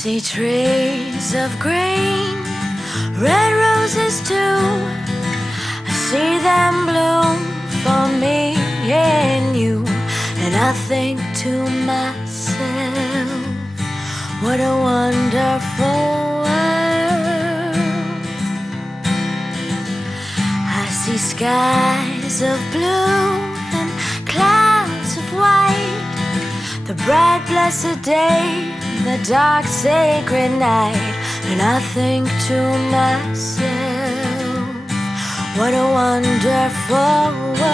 see trees of green, red roses too. I see them bloom for me and you. And I think to myself, what a wonderful world. I see skies of blue and clouds of white, the bright blessed day, the dark sacred night. And I think to myself, what a wonderful world.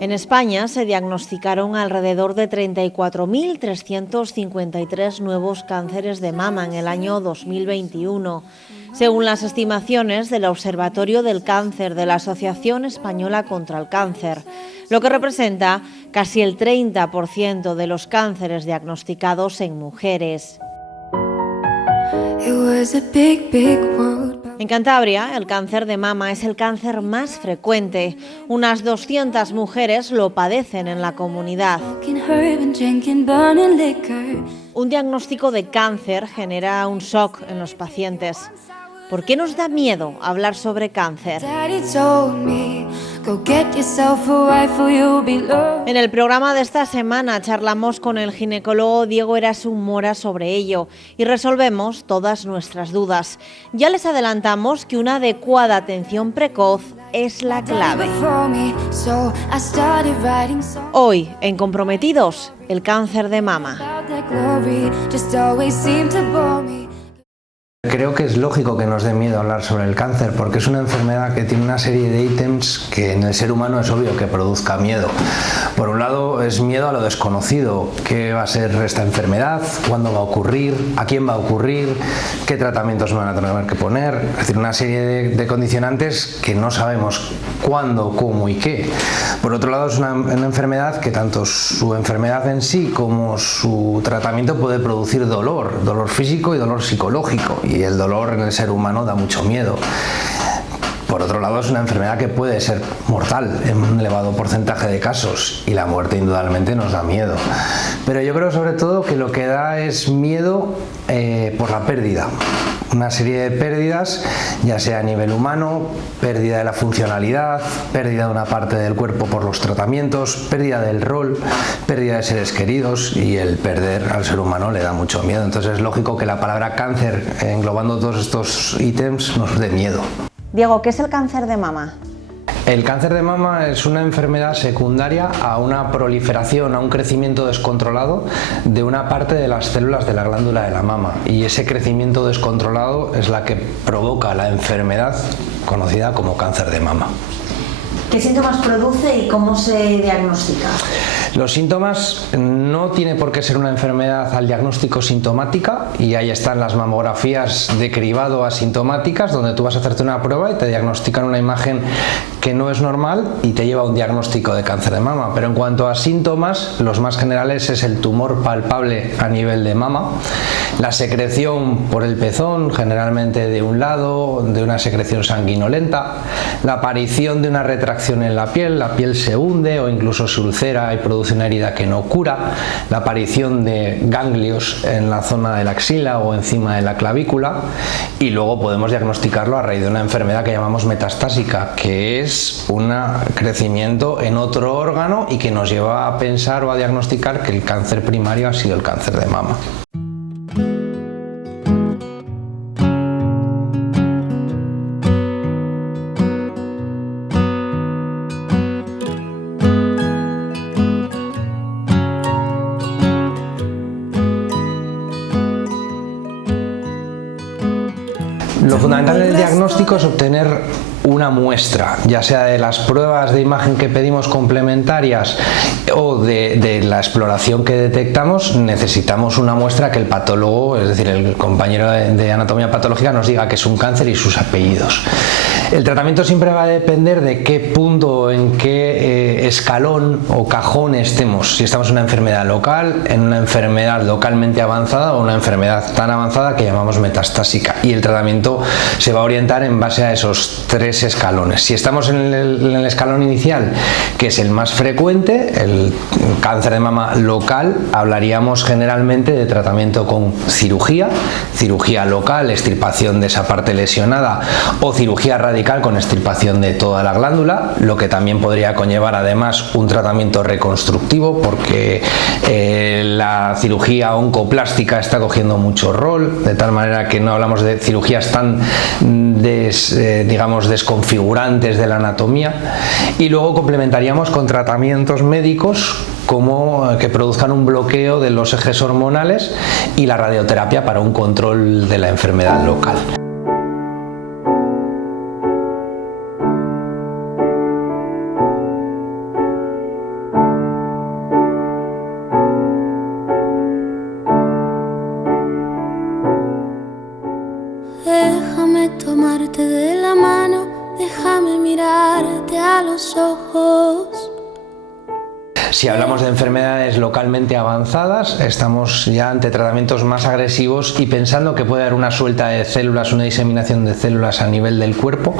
En España se diagnosticaron alrededor de 34.353 nuevos cánceres de mama en el año 2021, según las estimaciones del Observatorio del Cáncer de la Asociación Española contra el Cáncer, lo que representa casi el 30% de los cánceres diagnosticados en mujeres. En Cantabria, el cáncer de mama es el cáncer más frecuente. Unas 200 mujeres lo padecen en la comunidad. Un diagnóstico de cáncer genera un shock en los pacientes. ¿Por qué nos da miedo hablar sobre cáncer? En el programa de esta semana charlamos con el ginecólogo Diego Erasu Mora sobre ello y resolvemos todas nuestras dudas. Ya les adelantamos que una adecuada atención precoz es la clave. Hoy, en Comprometidos, el cáncer de mama. Creo que es lógico que nos dé miedo hablar sobre el cáncer porque es una enfermedad que tiene una serie de ítems que en el ser humano es obvio que produzca miedo. Por un lado es miedo a lo desconocido, qué va a ser esta enfermedad, cuándo va a ocurrir, a quién va a ocurrir, qué tratamientos me van a tener que poner, es decir, una serie de condicionantes que no sabemos cuándo, cómo y qué. Por otro lado es una enfermedad que tanto su enfermedad en sí como su tratamiento puede producir dolor físico y dolor psicológico. Y el dolor en el ser humano da mucho miedo. Por otro lado, es una enfermedad que puede ser mortal en un elevado porcentaje de casos y la muerte indudablemente nos da miedo. Pero yo creo sobre todo que lo que da es miedo por la pérdida. Una serie de pérdidas, ya sea a nivel humano, pérdida de la funcionalidad, pérdida de una parte del cuerpo por los tratamientos, pérdida del rol, pérdida de seres queridos, y el perder al ser humano le da mucho miedo. Entonces es lógico que la palabra cáncer, englobando todos estos ítems, nos dé miedo. Diego, ¿qué es el cáncer de mama? El cáncer de mama es una enfermedad secundaria a una proliferación, a un crecimiento descontrolado de una parte de las células de la glándula de la mama, y ese crecimiento descontrolado es la que provoca la enfermedad conocida como cáncer de mama. ¿Qué síntomas produce y cómo se diagnostica? Los síntomas no tiene por qué ser una enfermedad al diagnóstico sintomática, y ahí están las mamografías de cribado asintomáticas, donde tú vas a hacerte una prueba y te diagnostican una imagen que no es normal y te lleva a un diagnóstico de cáncer de mama. Pero en cuanto a síntomas, los más generales es el tumor palpable a nivel de mama, la secreción por el pezón, generalmente de un lado, de una secreción sanguinolenta, la aparición de una retracción en la piel se hunde o incluso se ulcera y produce una herida que no cura, la aparición de ganglios en la zona de la axila o encima de la clavícula, y luego podemos diagnosticarlo a raíz de una enfermedad que llamamos metastásica, que es un crecimiento en otro órgano y que nos lleva a pensar o a diagnosticar que el cáncer primario ha sido el cáncer de mama. Lo fundamental del diagnóstico es obtener una muestra, ya sea de las pruebas de imagen que pedimos complementarias o de la exploración que detectamos, necesitamos una muestra que el patólogo, es decir, el compañero de anatomía patológica, nos diga que es un cáncer y sus apellidos. El tratamiento siempre va a depender de qué punto, en qué escalón o cajón estemos. Si estamos en una enfermedad local, en una enfermedad localmente avanzada o una enfermedad tan avanzada que llamamos metastásica. Y el tratamiento se va a orientar en base a esos 3 escalones. Si estamos en el escalón inicial, que es el más frecuente, el cáncer de mama local, hablaríamos generalmente de tratamiento con cirugía local, extirpación de esa parte lesionada, o cirugía radical con extirpación de toda la glándula, lo que también podría conllevar además un tratamiento reconstructivo, porque la cirugía oncoplástica está cogiendo mucho rol, de tal manera que no hablamos de cirugías tan digamos desconfigurantes de la anatomía, y luego complementaríamos con tratamientos médicos como que produzcan un bloqueo de los ejes hormonales y la radioterapia para un control de la enfermedad local. Déjame tomarte de la mano, déjame mirarte a los ojos. Si hablamos de enfermedades localmente avanzadas, estamos ya ante tratamientos más agresivos y pensando que puede haber una suelta de células, una diseminación de células a nivel del cuerpo,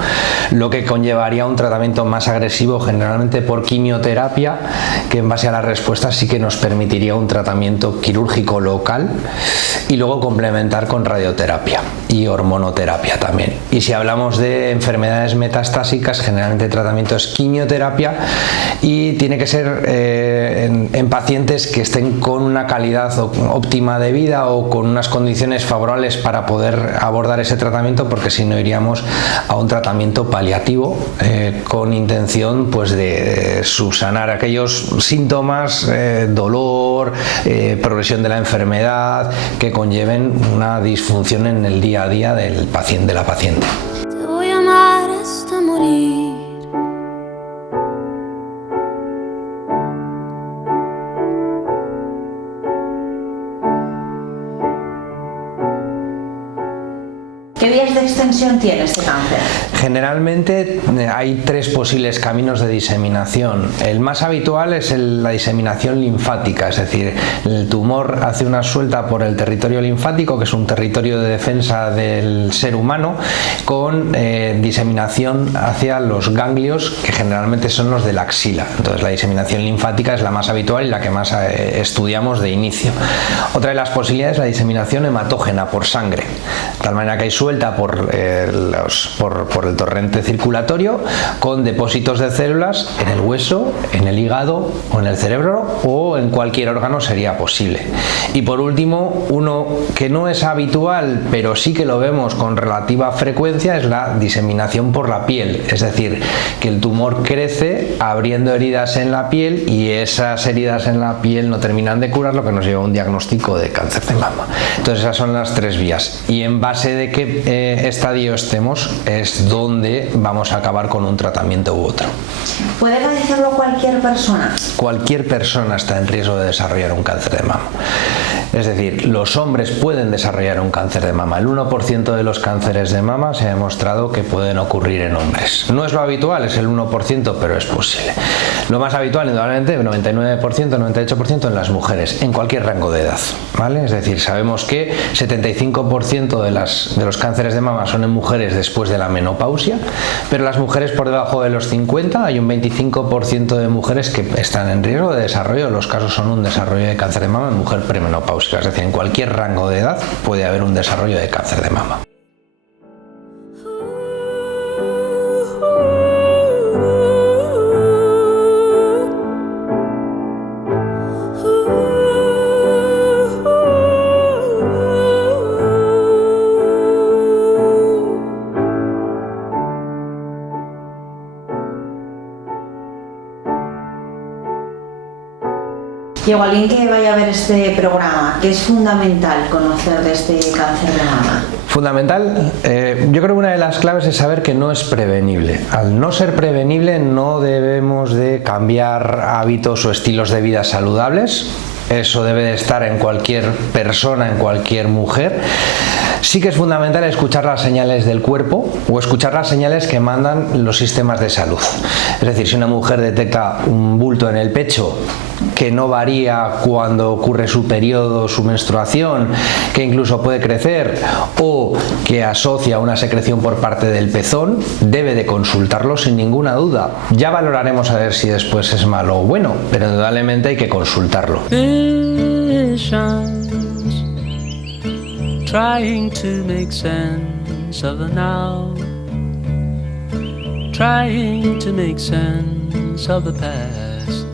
lo que conllevaría un tratamiento más agresivo, generalmente por quimioterapia, que en base a las respuestas sí que nos permitiría un tratamiento quirúrgico local, y luego complementar con radioterapia y hormonoterapia también. Y si hablamos de enfermedades metastásicas, generalmente el tratamiento es quimioterapia y tiene que ser en pacientes que estén con una calidad óptima de vida o con unas condiciones favorables para poder abordar ese tratamiento, porque si no iríamos a un tratamiento paliativo con intención pues de subsanar aquellos síntomas, dolor, progresión de la enfermedad que conlleven una disfunción en el día a día del paciente, de la paciente. Te voy a amar hasta morir. ¿Qué vías de extensión tiene este cáncer? Generalmente hay 3 posibles caminos de diseminación. El más habitual es la diseminación linfática, es decir, el tumor hace una suelta por el territorio linfático, que es un territorio de defensa del ser humano, con diseminación hacia los ganglios, que generalmente son los de la axila. Entonces la diseminación linfática es la más habitual y la que más estudiamos de inicio. Otra de las posibilidades es la diseminación hematógena por sangre, de tal manera que hay suelta por el torrente circulatorio con depósitos de células en el hueso, en el hígado o en el cerebro, o en cualquier órgano sería posible. Y por último, uno que no es habitual pero sí que lo vemos con relativa frecuencia, es la diseminación por la piel, es decir, que el tumor crece abriendo heridas en la piel y esas heridas en la piel no terminan de curar, lo que nos lleva a un diagnóstico de cáncer de mama. Entonces esas son las 3 vías, y en base de qué estadio estemos es donde vamos a acabar con un tratamiento u otro. ¿Puede padecerlo cualquier persona? Cualquier persona está en riesgo de desarrollar un cáncer de mama. Es decir, los hombres pueden desarrollar un cáncer de mama. El 1% de los cánceres de mama se ha demostrado que pueden ocurrir en hombres. No es lo habitual, es el 1%, pero es posible. Lo más habitual, indudablemente, el 99%, 98% en las mujeres, en cualquier rango de edad, ¿vale? Es decir, sabemos que 75% de los cánceres de mama son en mujeres después de la menopausia, pero las mujeres por debajo de los 50 hay un 25% de mujeres que están en riesgo de desarrollo. Los casos son un desarrollo de cáncer de mama en mujer premenopáusica. Es decir, en cualquier rango de edad puede haber un desarrollo de cáncer de mama. Y alguien que vaya a ver este programa, ¿qué es fundamental conocer de este cáncer de mama? Fundamental, yo creo que una de las claves es saber que no es prevenible. Al no ser prevenible no debemos de cambiar hábitos o estilos de vida saludables. Eso debe de estar en cualquier persona, en cualquier mujer. Sí que es fundamental escuchar las señales del cuerpo o escuchar las señales que mandan los sistemas de salud. Es decir, si una mujer detecta un bulto en el pecho que no varía cuando ocurre su periodo, su menstruación, que incluso puede crecer o que asocia una secreción por parte del pezón, debe de consultarlo sin ninguna duda. Ya valoraremos a ver si después es malo o bueno, pero indudablemente hay que consultarlo. Trying to make sense of the now, trying to make sense of the past,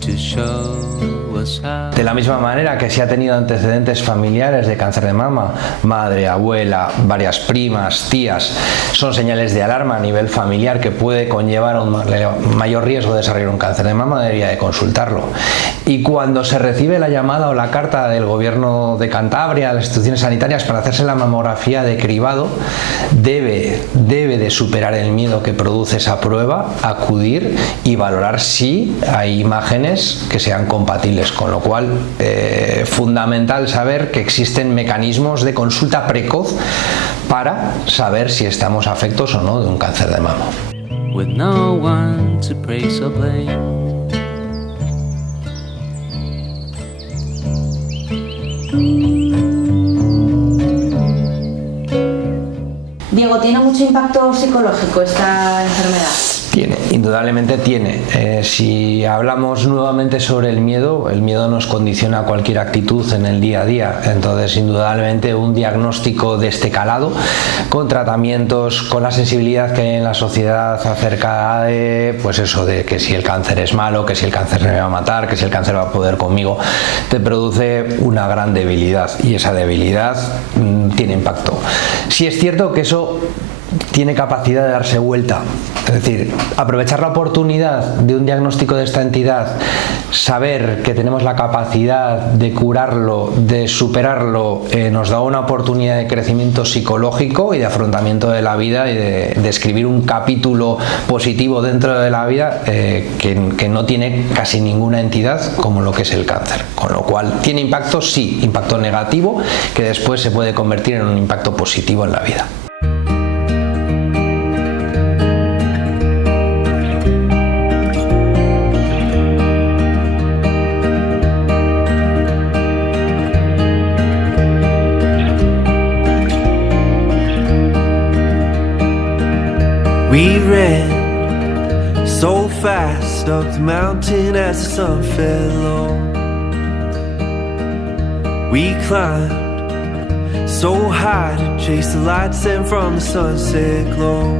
to show us how. De la misma manera que si ha tenido antecedentes familiares de cáncer de mama, madre, abuela, varias primas, tías, son señales de alarma a nivel familiar que puede conllevar un mayor riesgo de desarrollar un cáncer de mama, debería de consultarlo. Y cuando se recibe la llamada o la carta del gobierno de Cantabria, a las instituciones sanitarias para hacerse la mamografía de cribado, debe de superar el miedo que produce esa prueba, acudir y valorar si hay imágenes que sean compatibles, con lo cual fundamental saber que existen mecanismos de consulta precoz para saber si estamos afectos o no de un cáncer de mama. With no one to praise or blame. Diego, ¿tiene mucho impacto psicológico esta enfermedad? Tiene, indudablemente tiene. Si hablamos nuevamente sobre el miedo nos condiciona cualquier actitud en el día a día. Entonces, indudablemente, un diagnóstico de este calado, con tratamientos, con la sensibilidad que hay en la sociedad acerca de, pues eso, de que si el cáncer es malo, que si el cáncer me va a matar, que si el cáncer va a poder conmigo, te produce una gran debilidad y esa debilidad tiene impacto. Sí es cierto que eso tiene capacidad de darse vuelta, es decir, aprovechar la oportunidad de un diagnóstico de esta entidad, saber que tenemos la capacidad de curarlo, de superarlo, nos da una oportunidad de crecimiento psicológico y de afrontamiento de la vida y de escribir un capítulo positivo dentro de la vida que no tiene casi ninguna entidad como lo que es el cáncer, con lo cual tiene impacto, sí, impacto negativo que después se puede convertir en un impacto positivo en la vida. We ran so fast up the mountain as the sun fell low. We climbed so high to chase the lights and from the sunset glow.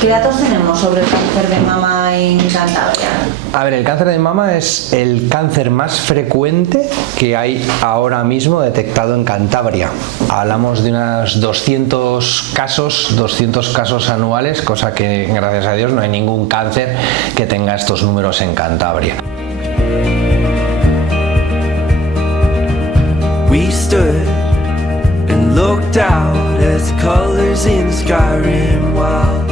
¿Qué datos tenemos sobre el cáncer de mama en Cantabria? A ver, el cáncer de mama es el cáncer más frecuente que hay ahora mismo detectado en Cantabria. Hablamos de unos 200 casos anuales, cosa que gracias a Dios no hay ningún cáncer que tenga estos números en Cantabria. We stood and looked out as the colors in the sky ran wild.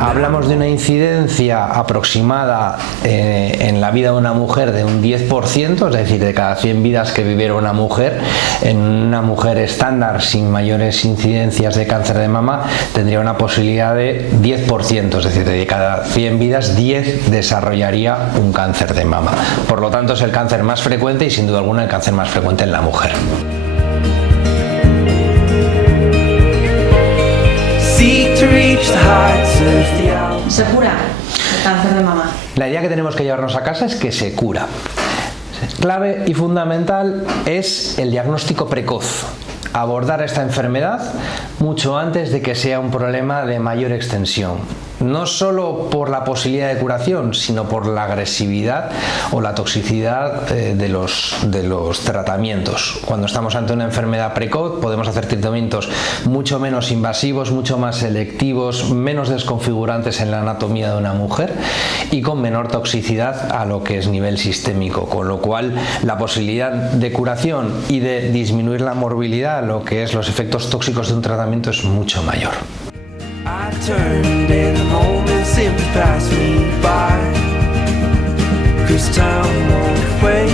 Hablamos de una incidencia aproximada en la vida de una mujer de un 10%, es decir, de cada 100 vidas que viviera una mujer, en una mujer estándar sin mayores incidencias de cáncer de mama tendría una posibilidad de 10%, es decir, de cada 100 vidas 10 desarrollaría un cáncer de mama. Por lo tanto, es el cáncer más frecuente y sin duda alguna el cáncer más frecuente en la mujer. ¿Se cura el cáncer de mama? La idea que tenemos que llevarnos a casa es que se cura. Clave y fundamental es el diagnóstico precoz. Abordar esta enfermedad mucho antes de que sea un problema de mayor extensión. no solo por la posibilidad de curación, sino por la agresividad o la toxicidad de los tratamientos. Cuando estamos ante una enfermedad precoz podemos hacer tratamientos mucho menos invasivos, mucho más selectivos, menos desconfigurantes en la anatomía de una mujer y con menor toxicidad a lo que es nivel sistémico, con lo cual la posibilidad de curación y de disminuir la morbilidad, lo que es los efectos tóxicos de un tratamiento, es mucho mayor. I turned and the moment simply passed me by, 'cause time won't wait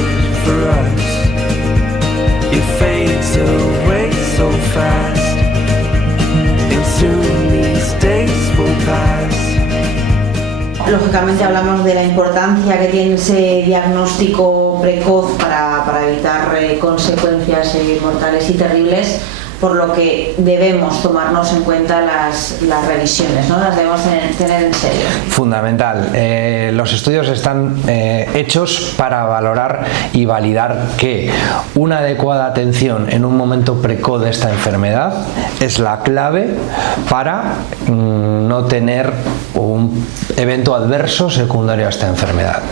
for us. It fades away so fast, and soon these days will pass. Lógicamente hablamos de la importancia que tiene ese diagnóstico precoz para evitar consecuencias mortales y terribles, por lo que debemos tomarnos en cuenta las revisiones, ¿no? Las debemos tener en serio. Fundamental. Los estudios están hechos para valorar y validar que una adecuada atención en un momento precoz de esta enfermedad es la clave para no tener un evento adverso secundario a esta enfermedad.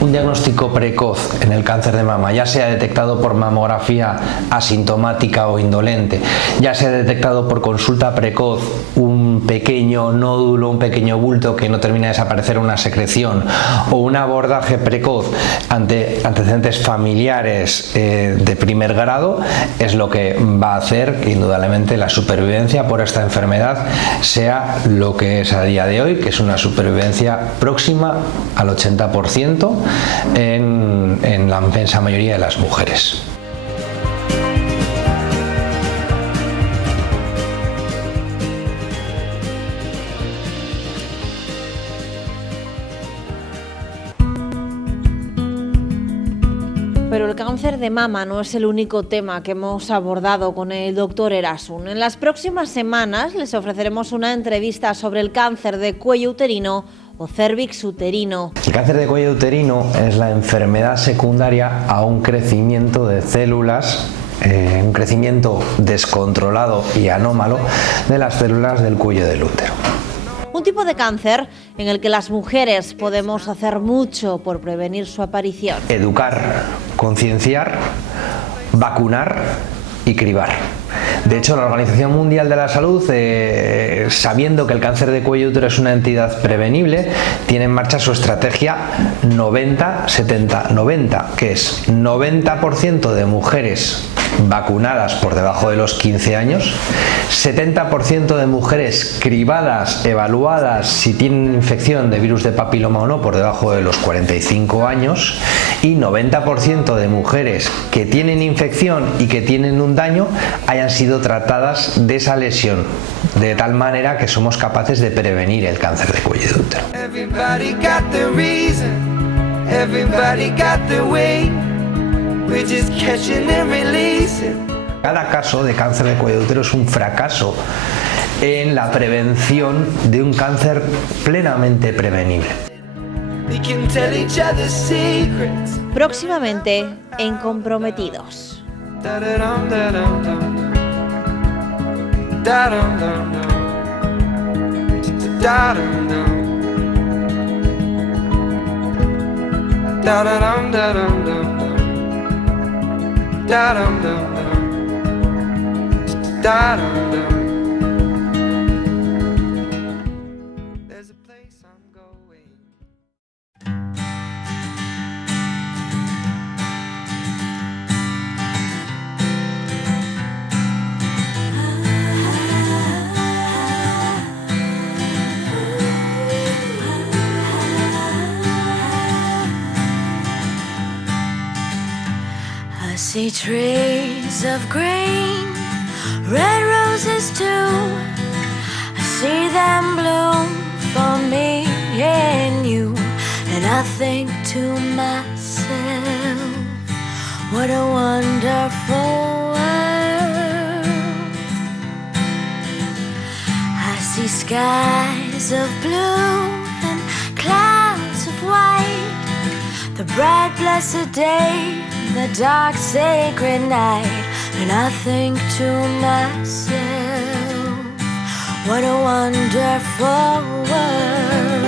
Un diagnóstico precoz en el cáncer de mama, ya sea detectado por mamografía asintomática o indolente, ya sea detectado por consulta precoz, un pequeño nódulo, un pequeño bulto que no termina de desaparecer, una secreción, o un abordaje precoz ante antecedentes familiares de primer grado, es lo que va a hacer que indudablemente la supervivencia por esta enfermedad sea lo que es a día de hoy, que es una supervivencia próxima al 80% en la inmensa mayoría de las mujeres. Pero el cáncer de mama no es el único tema que hemos abordado con el doctor Erasun. En las próximas semanas les ofreceremos una entrevista sobre el cáncer de cuello uterino o cérvix uterino. El cáncer de cuello uterino es la enfermedad secundaria a un crecimiento de células, un crecimiento descontrolado y anómalo de las células del cuello del útero. Un tipo de cáncer en el que las mujeres podemos hacer mucho por prevenir su aparición. Educar, concienciar, vacunar y cribar. De hecho, la Organización Mundial de la Salud, sabiendo que el cáncer de cuello útero es una entidad prevenible, tiene en marcha su estrategia 90-70-90, que es 90% de mujeres vacunadas por debajo de los 15 años, 70% de mujeres cribadas, evaluadas si tienen infección de virus de papiloma o no por debajo de los 45 años, y 90% de mujeres que tienen infección y que tienen un daño hayan sido tratadas de esa lesión, de tal manera que somos capaces de prevenir el cáncer de cuello de útero. Everybody got the reason, everybody got the way, we're just catching and releasing. Cada caso de cáncer de cuello de útero es un fracaso en la prevención de un cáncer plenamente prevenible. We can tell each other secrets. Próximamente en Comprometidos. Da-da-dum, da-dum, dum. Da-dum, dum, dum. Da-dum, dum. Da-da-dum, da-dum, dum, dum. Da-dum, dum, dum. Da-dum, dum. There's a place I'm going. I see trees of green, red roses too. I see them bloom for me and you. And I think to myself, what a wonderful world. I see skies skies of blue and clouds of white, the bright blessed day, the dark sacred night. And I think to myself, what a wonderful world.